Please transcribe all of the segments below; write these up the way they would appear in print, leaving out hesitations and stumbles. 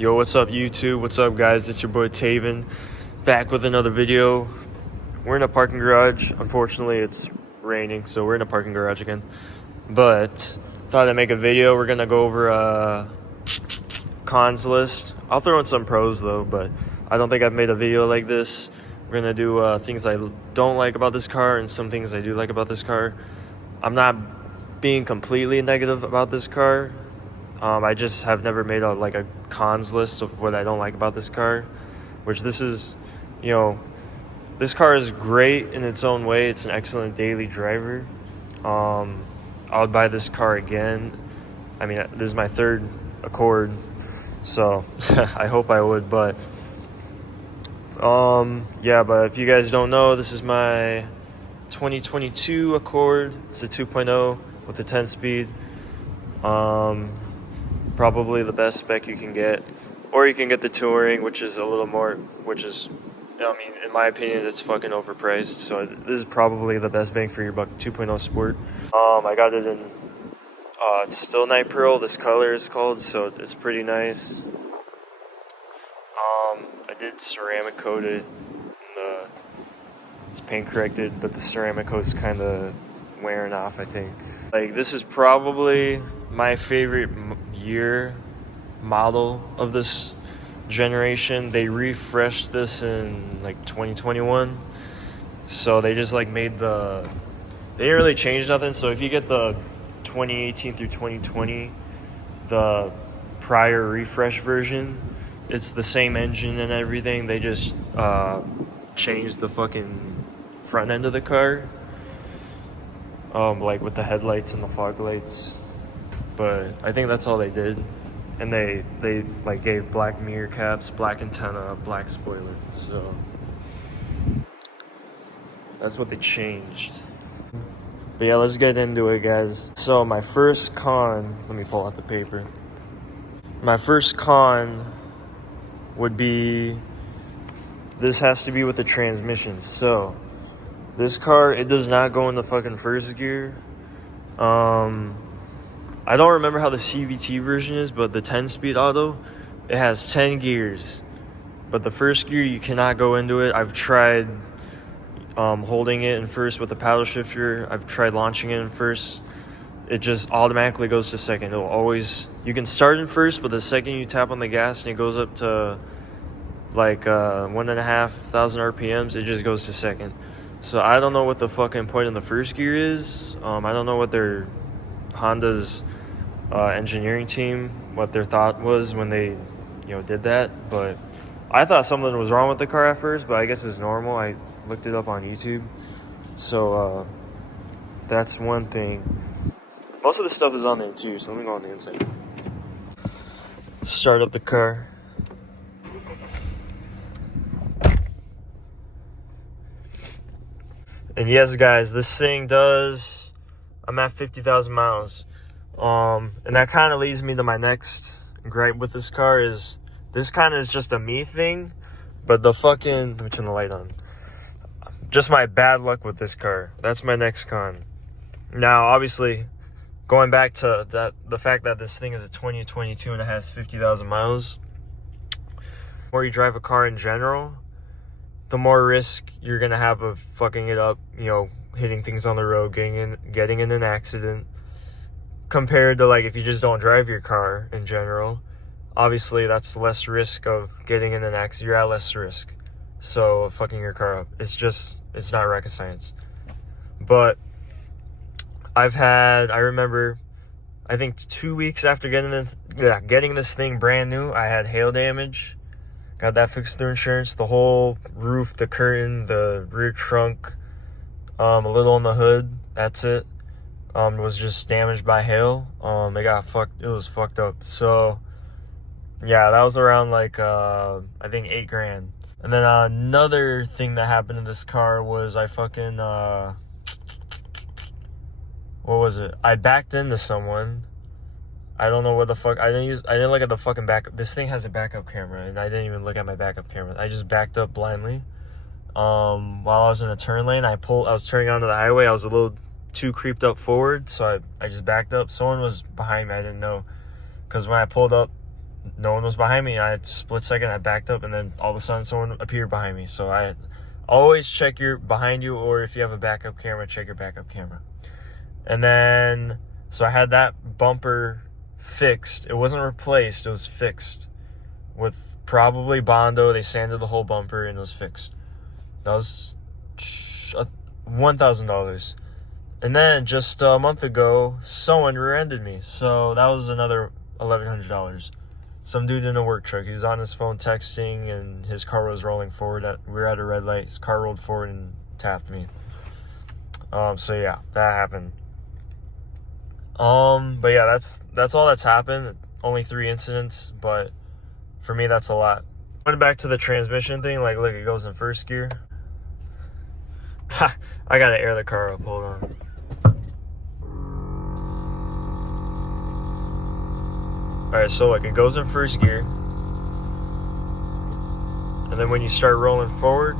Yo, what's up YouTube? What's up guys? It's your boy Taven, back with another video. We're in a parking garage. Unfortunately, it's raining, so we're in a parking garage again. But thought I'd make a video. We're gonna go over a cons list. I'll throw in some pros though, but I don't think I've made a video like this. We're gonna do things I don't like about this car and some things I do like about this car. I'm not being completely negative about this car. I just have never made a cons list of what I don't like about this car, which this is, this car is great in its own way. It's an excellent daily driver. I would buy this car again. I mean, this is my third Accord, so I hope I would, but yeah, but if you guys don't know, this is my 2022 Accord. It's a 2.0 with a 10-speed. Probably the best spec you can get, or you can get the Touring, which is a little more, I mean, in my opinion, it's fucking overpriced. So this is probably the best bang for your buck 2.0 Sport. I got it in it's still Night Pearl, this color is called, so it's pretty nice. I did ceramic coat it, and it's paint corrected, but the ceramic coat's kind of wearing off, I think. Like, this is probably my favorite year model of this generation. They refreshed this in like 2021, so they just they didn't really change nothing. So if you get the 2018 through 2020, the prior refresh version, it's the same engine and everything. They just changed the fucking front end of the car, like with the headlights and the fog lights. But I think that's all they did. And they gave black mirror caps, black antenna, black spoiler. So that's what they changed. But yeah, let's get into it, guys. So my first con, let me pull out the paper. My first con would be, this has to be with the transmission. So this car, it does not go in the fucking first gear. I don't remember how the CVT version is, but the 10-speed auto, it has 10 gears. But the first gear, you cannot go into it. I've tried holding it in first with the paddle shifter. I've tried launching it in first. It just automatically goes to second. It'll always, you can start in first, but the second you tap on the gas and it goes up to like 1,500 RPMs, it just goes to second. So I don't know what the fucking point in the first gear is. I don't know what their Honda's engineering team, what their thought was when they did that. But I thought something was wrong with the car at first, but I guess it's normal. I looked it up on YouTube. So that's one thing. Most of the stuff is on there too, so let me go on the inside. Start up the car. And yes, guys, this thing does, I'm at 50,000 miles. And that kind of leads me to my next gripe with this car is, this kind of is just a me thing, but the fucking, let me turn the light on. Just my bad luck with this car. That's my next con. Now, obviously, going back to the fact that this thing is a 2022 and it has 50,000 miles, the more you drive a car in general, the more risk you're gonna have of fucking it up, hitting things on the road, getting in an accident, compared to like if you just don't drive your car in general. Obviously, that's less risk of getting in an accident. You're at less risk, so of fucking your car up. It's not rocket science. But I remember, I think 2 weeks after getting this thing brand new, I had hail damage. Got that fixed through insurance. The whole roof, the curtain, the rear trunk, a little on the hood. That's it. Was just damaged by hail. It was fucked up. So yeah, that was around I think $8,000. And then another thing that happened in this car was I fucking what was it? I backed into someone. I don't know what the fuck. I didn't look at the fucking backup. This thing has a backup camera, and I didn't even look at my backup camera. I just backed up blindly. While I was in a turn lane, I was turning onto the highway. I was a little too creeped up forward, so I just backed up. Someone was behind me. I didn't know, because when I pulled up no one was behind me. I had split second, I backed up, and then all of a sudden someone appeared behind me. So I always check your behind you, or if you have a backup camera, check your backup camera. And then, so I had that bumper fixed. It wasn't replaced, it was fixed with probably Bondo. They sanded the whole bumper and it was fixed. That was $1,000. And then just a month ago, someone rear-ended me. So that was another $1,100. Some dude in a work truck. He was on his phone texting, and his car was rolling forward. We were at a red light. His car rolled forward and tapped me. So yeah, that happened. But yeah, that's all that's happened. Only 3 incidents, but for me, that's a lot. Going back to the transmission thing, like, look, it goes in first gear. I gotta air the car up. Hold on. Alright, so look, it goes in first gear. And then when you start rolling forward,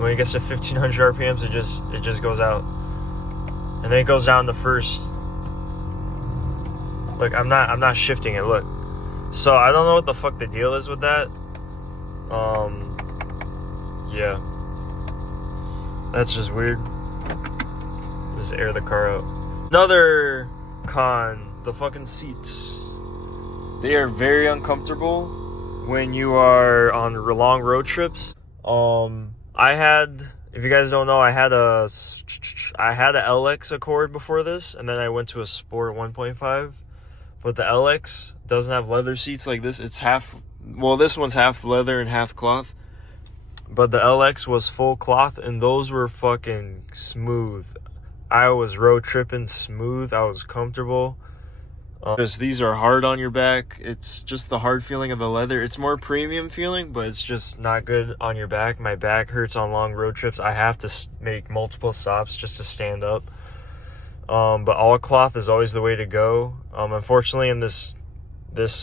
when it gets to 1500 RPMs, it just goes out. And then it goes down to first. Look, I'm not shifting it, look. So I don't know what the fuck the deal is with that. Yeah. That's just weird. Just air the car out. Another con, the fucking seats. They are very uncomfortable when you are on long road trips. If you guys don't know, I had a LX Accord before this, and then I went to a Sport 1.5. But the LX doesn't have leather seats like this. It's this one's half leather and half cloth. But the LX was full cloth, and those were fucking smooth. I was road tripping smooth. I was comfortable. These are hard on your back. It's just the hard feeling of the leather. It's more premium feeling, but it's just not good on your back. My back hurts on long road trips. I have to make multiple stops just to stand up. But all cloth is always the way to go. Unfortunately, in this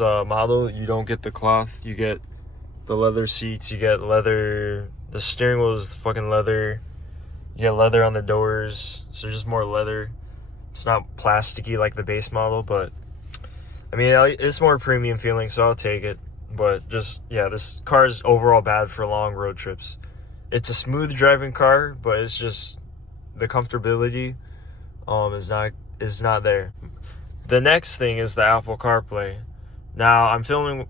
model, you don't get the cloth. You get the leather seats. You get leather. The steering wheel is fucking leather. You get leather on the doors, so just more leather. It's not plasticky like the base model, but I mean, it's more premium feeling, so I'll take it. But just, yeah, this car is overall bad for long road trips. It's a smooth driving car, but it's just the comfortability is not there. The next thing is the Apple CarPlay. Now I'm filming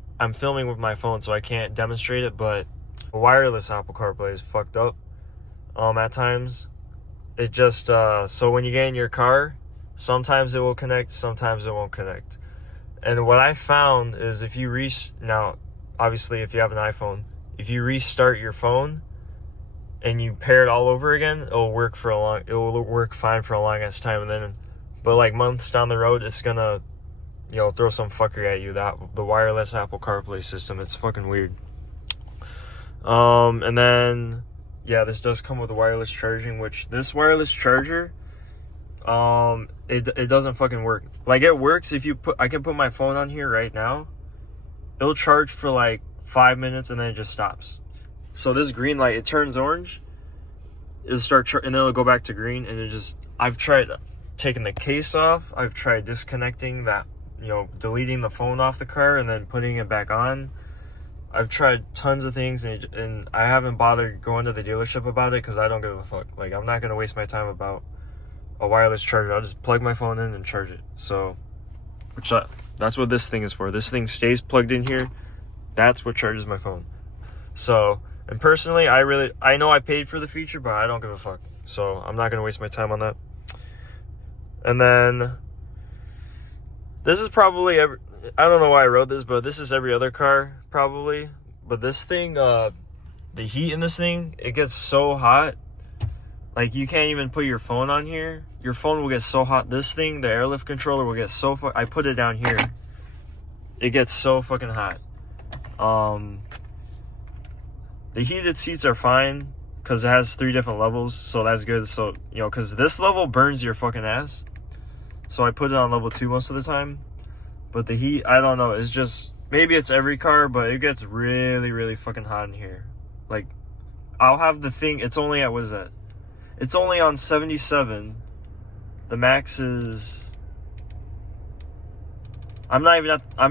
with my phone, so I can't demonstrate it, but wireless Apple CarPlay is fucked up. At times, it just so when you get in your car, sometimes it will connect, sometimes it won't connect. And what I found is if you now, obviously, if you have an iPhone, if you restart your phone and you pair it all over again, it will work fine for a long ass time. And then, but like months down the road, it's gonna, throw some fuckery at you. The wireless Apple CarPlay system, it's fucking weird. And then, yeah, this does come with a wireless charging, which this wireless charger, it doesn't fucking work. Like, it works if I can put my phone on here right now. It'll charge for like 5 minutes and then it just stops. So this green light, it turns orange. It'll and then it'll go back to green, and I've tried taking the case off. I've tried disconnecting that, deleting the phone off the car and then putting it back on. I've tried tons of things, and I haven't bothered going to the dealership about it because I don't give a fuck. Like, I'm not going to waste my time about a wireless charger. I'll just plug my phone in and charge it. So, that's what this thing is for. This thing stays plugged in here. That's what charges my phone. So, and personally, I know I paid for the feature, but I don't give a fuck. So, I'm not going to waste my time on that. And then, this is probably I don't know why I wrote this, but this is every other car, probably. But this thing, the heat in this thing, it gets so hot. Like, you can't even put your phone on here. Your phone will get so hot. This thing, the airlift controller, will get so I put it down here. It gets so fucking hot. The heated seats are fine because it has 3 different levels, so that's good. So, because this level burns your fucking ass. So I put it on level 2 most of the time. But the heat, I don't know. It's just, maybe it's every car, but it gets really, really fucking hot in here. Like, I'll have the thing, it's only at, what is that? It's only on 77. The max is I'm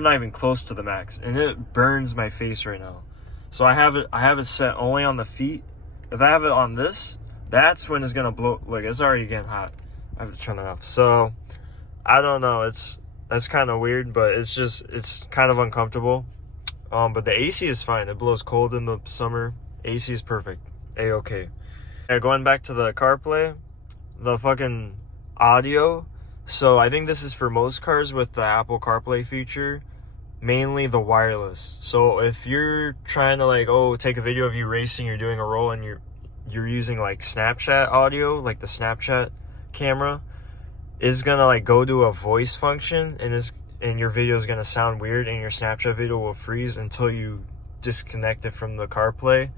not even close to the max, and it burns my face right now. So I have it set only on the feet. If I have it on this, that's when it's gonna blow. Look, it's already getting hot. I have to turn that off. So I don't know. That's kind of weird, but it's kind of uncomfortable. But the AC is fine. It blows cold in the summer. AC is perfect. A-okay. Yeah, going back to the CarPlay, the fucking audio. So I think this is for most cars with the Apple CarPlay feature, mainly the wireless. So if you're trying to like, take a video of you racing, you're doing a roll, and you're using like Snapchat audio, like the Snapchat camera is gonna like go to a voice function, and your video is gonna sound weird, and your Snapchat video will freeze until you disconnect it from the CarPlay.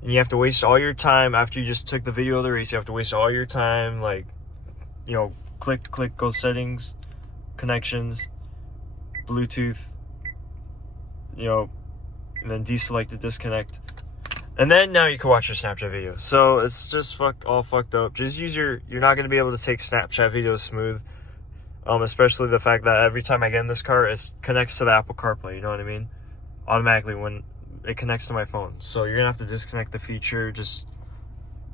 And you have to waste all your time after you just took the video of the race. You have to waste all your time, like, click, go settings, connections, Bluetooth, and then deselect it, disconnect. And then now you can watch your Snapchat video. So it's just all fucked up. Just you're not going to be able to take Snapchat videos smooth. Especially the fact that every time I get in this car, it connects to the Apple CarPlay, you know what I mean? Automatically when it connects to my phone. So you're going to have to disconnect the feature, just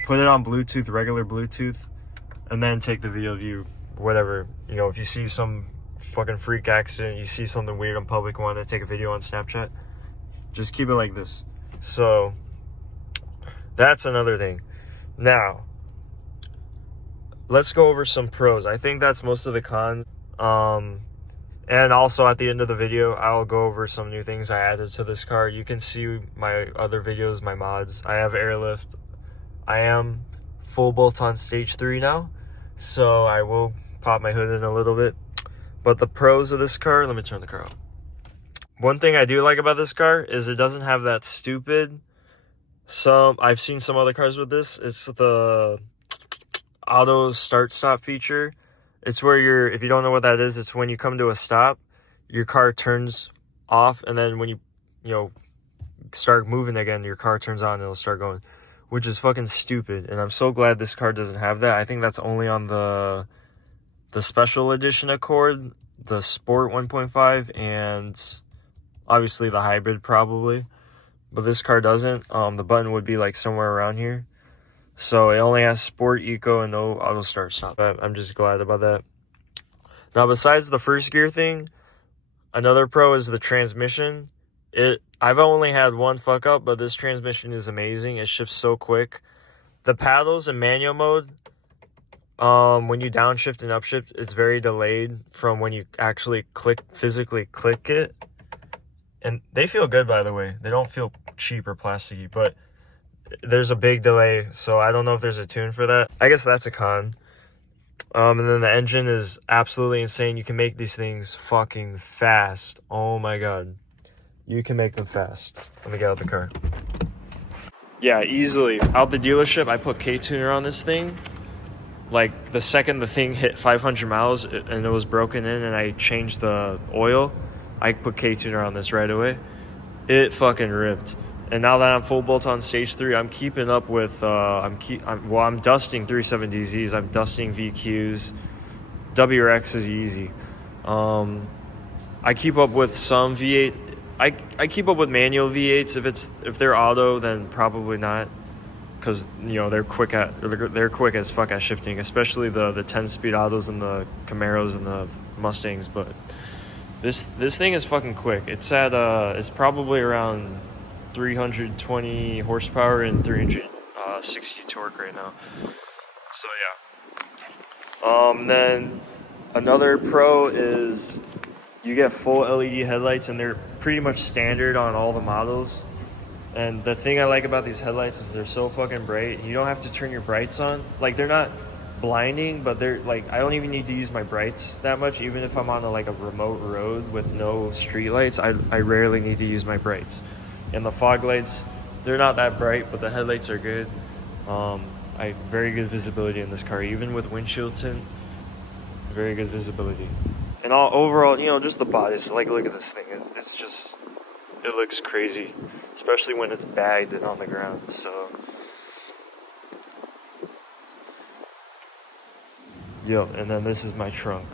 put it on Bluetooth, regular Bluetooth, and then take the video of you, whatever. If you see some fucking freak accident, you see something weird in public, want to take a video on Snapchat, just keep it like this. So that's another thing. Now, let's go over some pros. I think that's most of the cons. And also at the end of the video, I'll go over some new things I added to this car. You can see my other videos, my mods. I have airlift. I am full bolt-on stage 3 now, so I will pop my hood in a little bit. But the pros of this car, let me turn the car on. One thing I do like about this car is it doesn't have that stupid, I've seen some other cars with this. It's the auto start-stop feature. It's where if you don't know what that is, it's when you come to a stop, your car turns off, and then when you start moving again, your car turns on and it'll start going, which is fucking stupid. And I'm so glad this car doesn't have that. I think that's only on the special edition Accord, the Sport 1.5, and obviously the hybrid probably. But this car doesn't. The button would be like somewhere around here. So it only has Sport, Eco, and no auto start stop. I'm just glad about that. Now, besides the first gear thing, another pro is the transmission. I've only had one fuck up, but this transmission is amazing. It shifts so quick. The paddles in manual mode, when you downshift and upshift, it's very delayed from when you actually physically click it. And they feel good, by the way. They don't feel cheap or plasticky, but there's a big delay, so I don't know if there's a tune for that. I guess that's a con. And then the engine is absolutely insane. You can make these things fucking fast. Oh my god. You can make them fast. Let me get out the car. Yeah, easily. Out the dealership, I put K-tuner on this thing. Like, the second the thing hit 500 miles and it was broken in and I changed the oil, I put K-tuner on this right away. It fucking ripped. And now that I'm full bolt on stage 3, I'm keeping up with, I'm dusting 370Zs, I'm dusting VQs, WRX is easy. I keep up with some V8, I keep up with manual V8s. If they're auto, then probably not, because they're quick as fuck at shifting, especially the 10-speed autos and the Camaros and the Mustangs. But this thing is fucking quick. It's it's probably around 320 horsepower and 360 torque right now. So yeah. Then another pro is you get full LED headlights, and they're pretty much standard on all the models. And the thing I like about these headlights is they're so fucking bright. You don't have to turn your brights on. Like, they're not blinding, but they're like, I don't even need to use my brights that much. Even if I'm on a remote road with no street lights, I rarely need to use my brights. And the fog lights, they're not that bright, but the headlights are good. Very good visibility in this car, even with windshield tint. Very good visibility. And overall, just the body. So, like, look at this thing. It's just, it looks crazy, especially when it's bagged and on the ground. So, and then this is my trunk.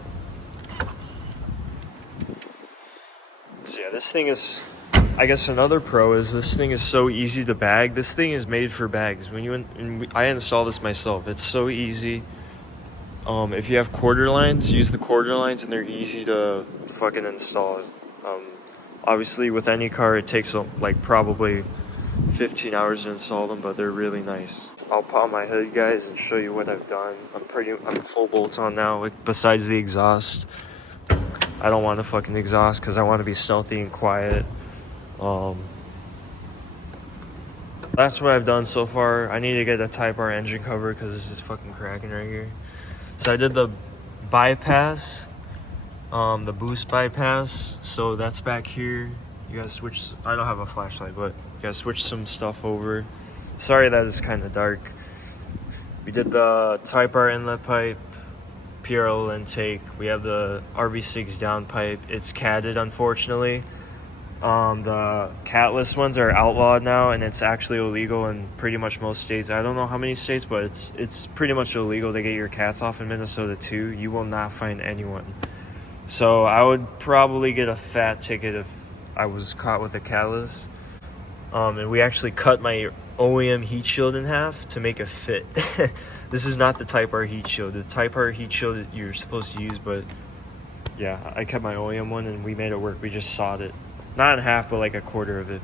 So yeah, this thing is, I guess another pro is this thing is so easy to bag. This thing is made for bags. I install this myself. It's so easy. If you have quarter lines, use the quarter lines, and they're easy to fucking install. Obviously, with any car, it takes like probably 15 hours to install them, but they're really nice. I'll pop my hood, guys, and show you what I've done. I'm full bolts on now, like besides the exhaust. I don't want to fucking exhaust because I want to be stealthy and quiet. That's what I've done so far. I need to get a Type R engine cover because this is fucking cracking right here. So I did the bypass, the boost bypass. So that's back here. You gotta switch. I don't have a flashlight, but you gotta switch some stuff over. Sorry that it's kind of dark. We did the Type R inlet pipe, PRL intake. We have the RV6 downpipe. It's catted, unfortunately. The catless ones are outlawed now, and it's actually illegal in pretty much most states. I don't know how many states, but it's pretty much illegal to get your cats off in Minnesota too. You will not find anyone. So I would probably get a fat ticket if I was caught with a catless. And we actually cut my OEM heat shield in half to make it fit. This is not the Type R heat shield. The Type R heat shield you're supposed to use, but yeah, I kept my OEM one and we made it work. We just sawed it. Not in half, but like a quarter of it.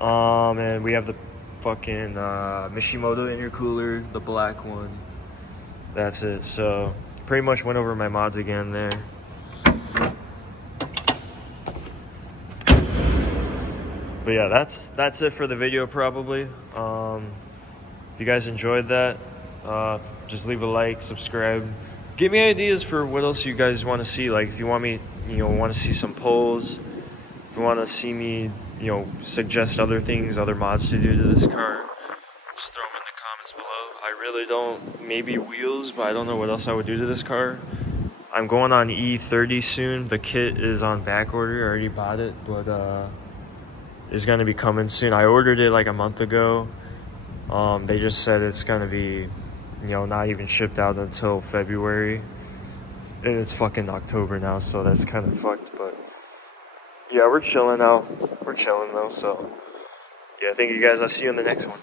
And we have the fucking Mishimoto intercooler, the black one. That's it. So pretty much went over my mods again there. But yeah, that's it for the video probably. If you guys enjoyed that, just leave a like, subscribe. Give me ideas for what else you guys want to see. Like if you want me, want to see some polls. If you want to see me, suggest other things, other mods to do to this car, just throw them in the comments below. I really don't, maybe wheels, but I don't know what else I would do to this car. I'm going on E30 soon. The kit is on back order. I already bought it, but it's going to be coming soon. I ordered it like a month ago. They just said it's going to be, not even shipped out until February. And it's fucking October now, so that's kind of fucked, but yeah, we're chilling now. We're chilling though, so yeah, thank you guys. I'll see you in the next one.